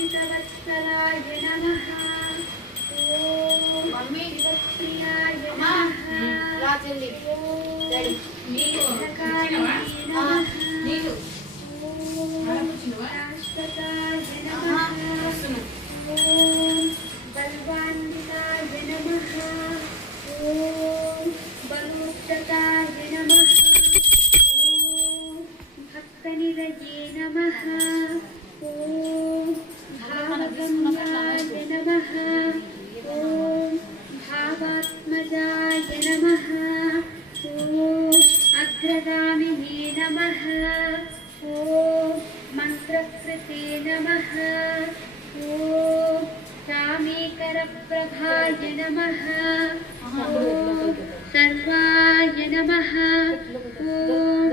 अच्युतवत्सलाय नमः। ॐ शिवप्रियाय नमः। ॐ दीर्घकालिने नमः। ॐ शाश्वताय नमः। ॐ बलवान्विताय नमः। ॐ बलोत्तकाय नमः। ॐ भक्तनिलये नमः। ॐ भावगम्याय नमः। ॐ भावात्मजाय नमः। ॐ अग्रगामिने नमः। ॐ मन्त्रकृते नमः। ॐ कामेकरप्रभाय नमः। ॐ सर्वाय नमः। ॐ